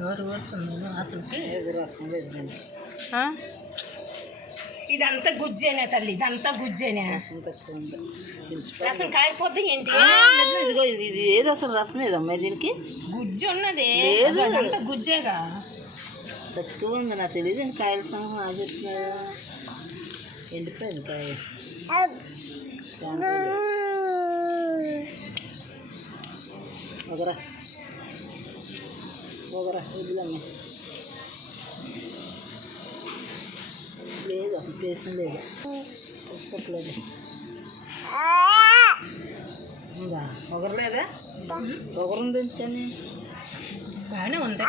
నోరు పోతుంది రసం లేదండి ఇదంతా గుజ్జేనే తల్లి ఇదంతా గుజ్జేనే రసం కాయకపోతే ఏంటి ఇది ఏదో అసలు రసం ఏదమ్మా దీనికి గుజ్జు ఉన్నది ఏదో గుజ్జేగా Sakit ko ba nga natin din? Kaya sa mga agad na independent kayo. Um, Sama ko ba? Magara. lang eh. Lego, pesan lego. Stop lego. Enggak, mau kerja deh. Mau kerja nanti. Bahannya mantep.